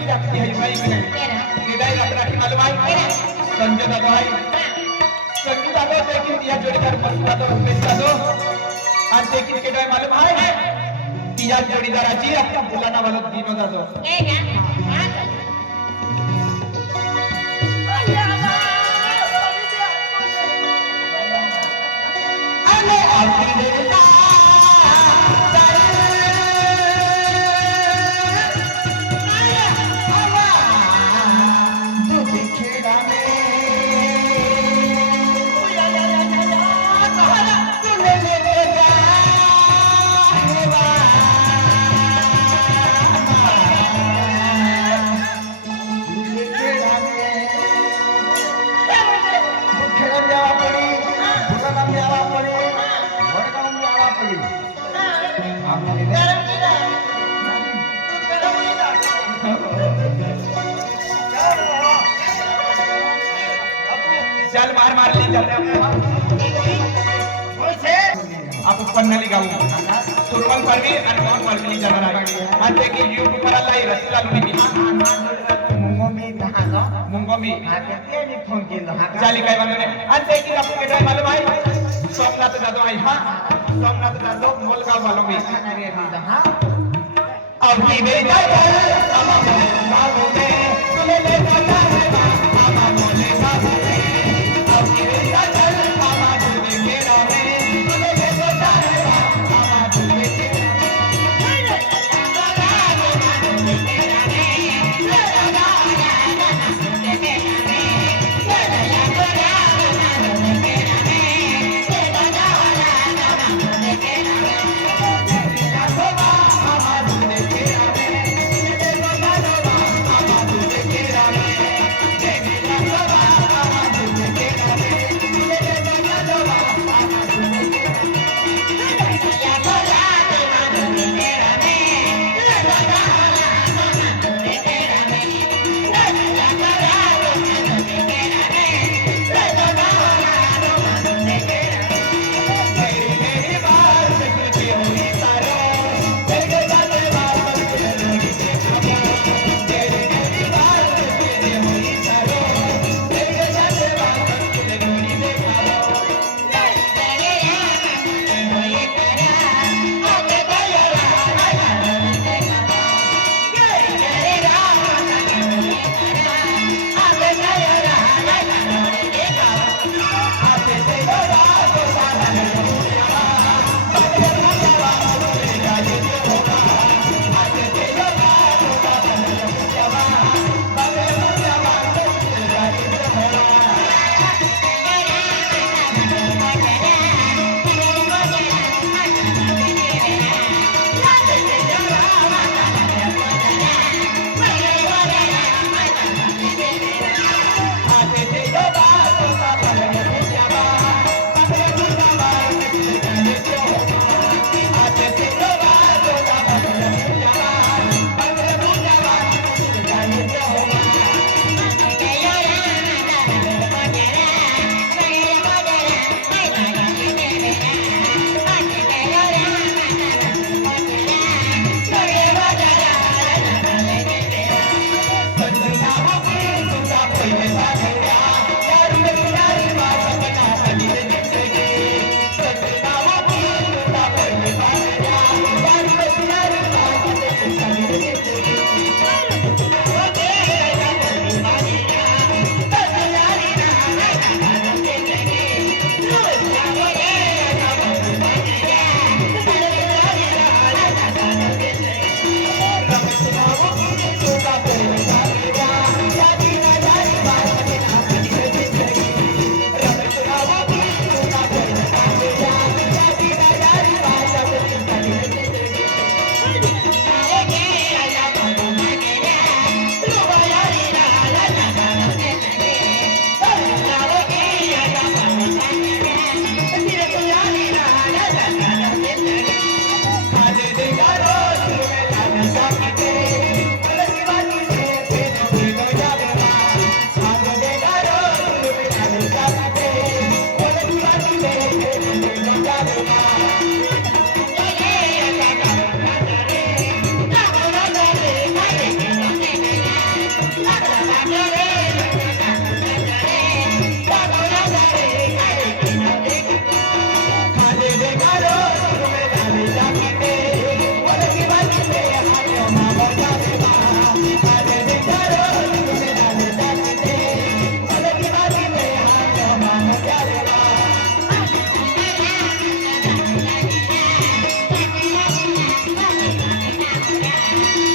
राखी राखी है भाई में किदाई राखी मालूम है संजय दादा भाई संजय दादा देखिए दिया जोड़ीदार मस्त दादा रुपेश दादा आज देखिए किदाई मालूम है दिया जोड़ीदार आजी आपका बुलाना वाला दीनो दादा चल मार मार ली जाते आप पन्नाली गाऊ सुरवंग परवी आणि मग परवी जाणार आहे आणि की YouTube वर लाई रसला लुनी की मुंगो मी फोन केला चाली काय म्हणले आणि ते की आपण काय मालूम आहे सोमनाथ जाधव आहे हा सोमनाथ जाधव मोलगाव वालो मी अब की बेटा बाबू ने तुले ले जाता है बाबा बोले बाबू ने अब की बेटा चल बाबा बोले केरा में तुले ले जाता है बाबा बोले रे